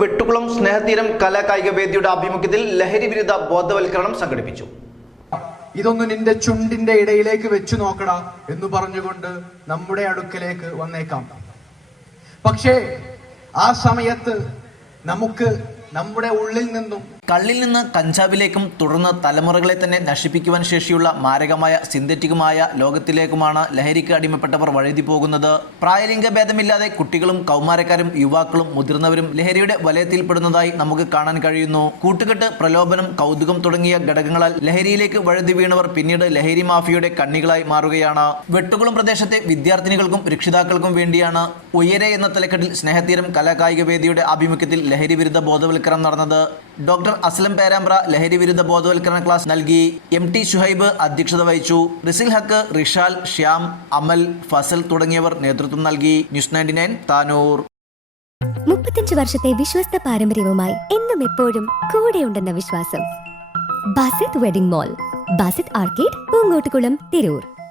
വെട്ടുകുളം സ്നേഹതീരം കലാകായിക വേദിയുടെ ആഭിമുഖ്യത്തിൽ ലഹരി വിരുദ്ധ ബോധവൽക്കരണം സംഘടിപ്പിച്ചു. ഇതൊന്ന് നിന്റെ ചുണ്ടിന്റെ ഇടയിലേക്ക് വെച്ചു നോക്കടാ എന്ന് പറഞ്ഞുകൊണ്ട് നമ്മുടെ അടുക്കലേക്ക് വന്നേക്കാം. പക്ഷേ ആ സമയത്ത് നമുക്ക് നമ്മുടെ ഉള്ളിൽ നിന്നും. കള്ളിൽ നിന്ന് കഞ്ചാവിലേക്കും തുടർന്ന് തലമുറകളെ തന്നെ നശിപ്പിക്കുവാൻ ശേഷിയുള്ള മാരകമായ സിന്തറ്റിക്കുമായ ലോകത്തിലേക്കുമാണ് ലഹരിക്ക് അടിമപ്പെട്ടവർ വഴുതി പോകുന്നത്. പ്രായലിംഗ ഭേദമില്ലാതെ കുട്ടികളും കൗമാരക്കാരും യുവാക്കളും മുതിർന്നവരും ലഹരിയുടെ വലയത്തിൽപ്പെടുന്നതായി നമുക്ക് കാണാൻ കഴിയുന്നു. കൂട്ടുകെട്ട് പ്രലോഭനം കൗതുകം തുടങ്ങിയ ഘടകങ്ങളാൽ ലഹരിയിലേക്ക് വഴുതി വീണവർ പിന്നീട് ലഹരി മാഫിയയുടെ കണ്ണികളായി മാറുകയാണ്. വെട്ടുകുളം പ്രദേശത്തെ വിദ്യാർത്ഥിനികൾക്കും രക്ഷിതാക്കൾക്കും വേണ്ടിയാണ് ഉയരെ എന്ന തലക്കെട്ടിൽ സ്നേഹതീരം കലാകായിക വേദിയുടെ ആഭിമുഖ്യത്തിൽ ലഹരി വിരുദ്ധ ബോധവൽക്കരണം നടന്നത്. ഡോക്ടർ അസ്ലം പേരാമ്പ്ര ലഹരി വിരുദ്ധ ബോധവൽക്കരണ ക്ലാസ് നൽകി എം ടി ഷുഹൈബ് അധ്യക്ഷത വഹിച്ചു. റിസിൽ ഹക്ക് റിഷാൽ ശ്യാം അമൽ ഫസൽ തുടങ്ങിയവർ നേതൃത്വം നൽകി. News ninety nine Tanur. മുപ്പത്തഞ്ച് വർഷത്തെ വിശ്വസ്ത പാരമ്പര്യവുമായി എന്നും എപ്പോഴും കൂടെയുണ്ടെന്ന വിശ്വാസം. Basith wedding mall Basith arcade Poongottukulam Tirur.